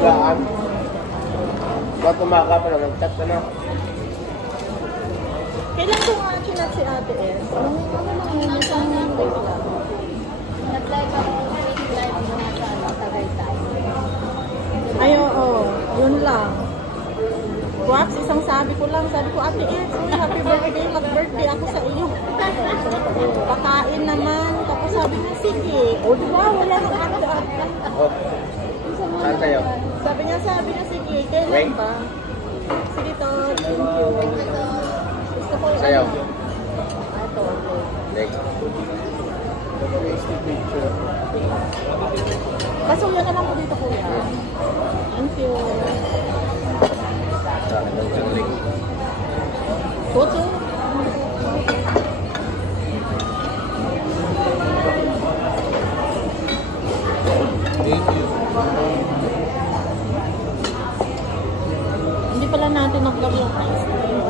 Saan? Ba't kumaka pa na? Nag-chat ka na? Kailan ko nga chinat si Ate S? Ano lang isang live lang. Nag-live ako live na sa Tagaytay. Ay, oo. Yun lang. Wax, isang sabi ko, Ate S, uy, happy birthday, mag-birthday ako sa iyo. Pakain naman. Tapos sabi niya, sige. O, diba? Wala nang ata-ata. Oh. Saan tayo? Sabi niya, sige. Kailan ba? Sige to. Thank you. Gusto ko yung Sayaw. Ito. Next. Pasuyan na lang po dito, kuya. Thank you. Sa akin ng jungling. Toto. Thank you. Hindi pala natin nag-vlog yung ice cream.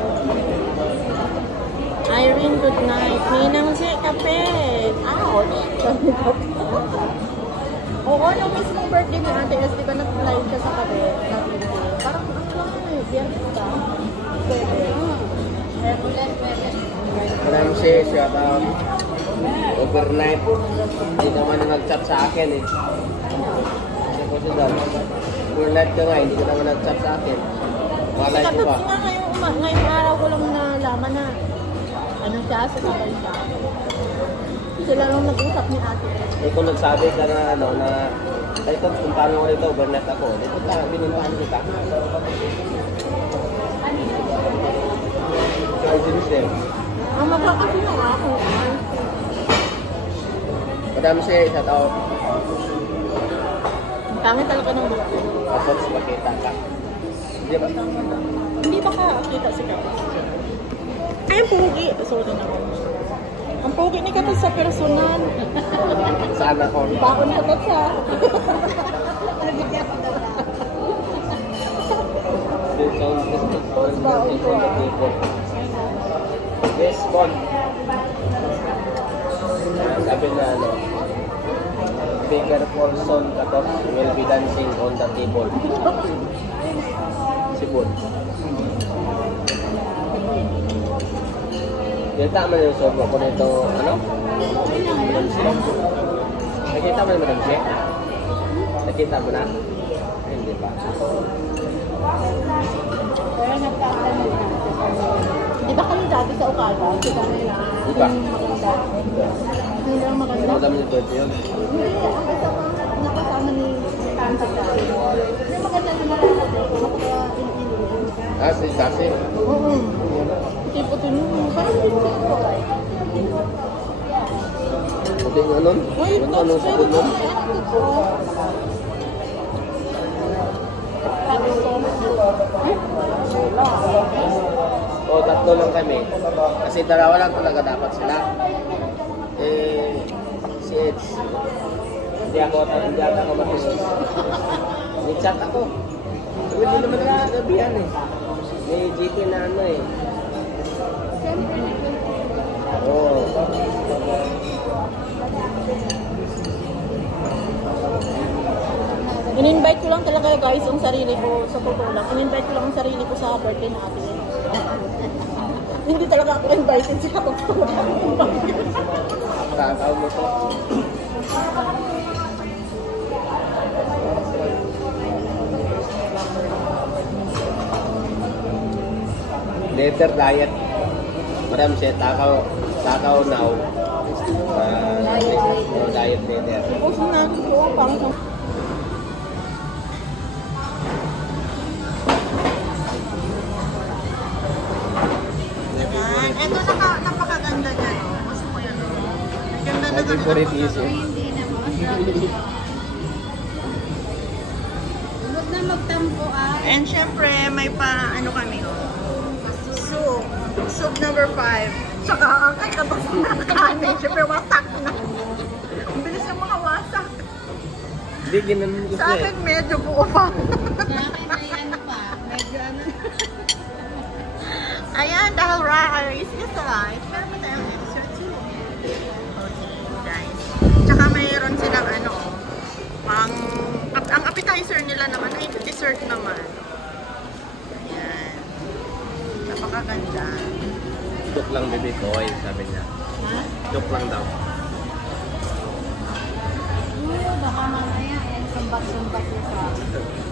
Irene, good night. Ninang si kape. Ouch. Oo, nung mismong birthday ni Ate S, di ba nag-live siya sa kape? Parang ano lang yun eh, biyernes ka. Pwede. Maraming siya overnight. Hindi naman na nag-chat sa akin eh. Kasi po siya dahil. Overnight ka nga, hindi ka naman nag-chat sa akin. Malay ko ba? Nga ngayong araw ko lang nalaman na ano siya, sasabay siya. Sila lang nag-usap ni Ate S. Eh kung nagsabi ka na ano na ay ito, puntahan ko rito, overnight ako. Dito ta, binuntahan kita. Ay, dinis eh. Ang magkakasi na ako. Madami siya, shout out. Ang pangit talaga ng buko. Kapag makita ka. Di ba? Hindi ba kakita si Kapos? Ay, ang pogi. Sorry naman. Ang pogi ni Kapos sa personal. Sana ko. Bakon sa tatsa. Yes, Bon. Sabi na ano, bigger person katot will be dancing on the table. Si Bon. Kita mo yung sobo ko nito, ano? Madam C. Nakita mo yung Madam C? Nakita mo na? Hindi pa. Kaya nagtatanong na. Di ba kayo dati sa Okada? Kita nila. Di ba? Maganda. Hindi lang maganda. Madam yung 20 yun. Hindi, ang nakasama ni Tanta dati. Hindi maganda naman ako. Ah, si Sasi. Oo. Puti-puti nung. Parang hindi ko. Puti nga nun. Uy, Ano sa puno? O, tatlo lang kami. Kasi dalawa lang talaga dapat sila. Eh, si Edge. Hindi ako matisos. Nag-chat ako. Sabi, hindi naman ako sinabihan eh. May GT na ano eh. Oo. In-invite ko lang talaga guys ang sarili ko sa totoo lang. In-invite ko lang ang sarili ko sa birthday natin. Hindi talaga ako invited sa totoo lang. Takaw mo to. Later diet. Madam siya, takaw now. Diet later. Tapos na ito, pang ito napakaganda niya, no? Gusto ko yan, no? Ganda na ganda. Hindi na mo. Huwag na magtampo ah. And syempre, may pa, ano kami, oh. Soup. Soup number 5. Tsaka, ay, kapag nakanin, syempre, wasak na. Ang bilis ng mga wasak. Hindi, ginanon ko Sa siya akin, medyo buo pa. Sa akin ay ano pa. Medyo ano. Ayan, dahil rice is rice. Meron pa tayong extra too. Okay, guys. Tsaka mayroon silang ano, ang appetizer nila naman ay dessert naman. Ayan. Napakaganda. Duk lang bebe ko, sabi niya. Ha? Duk lang daw. Oo, baka mamaya yan, sumbat-sumbat niya sa akin.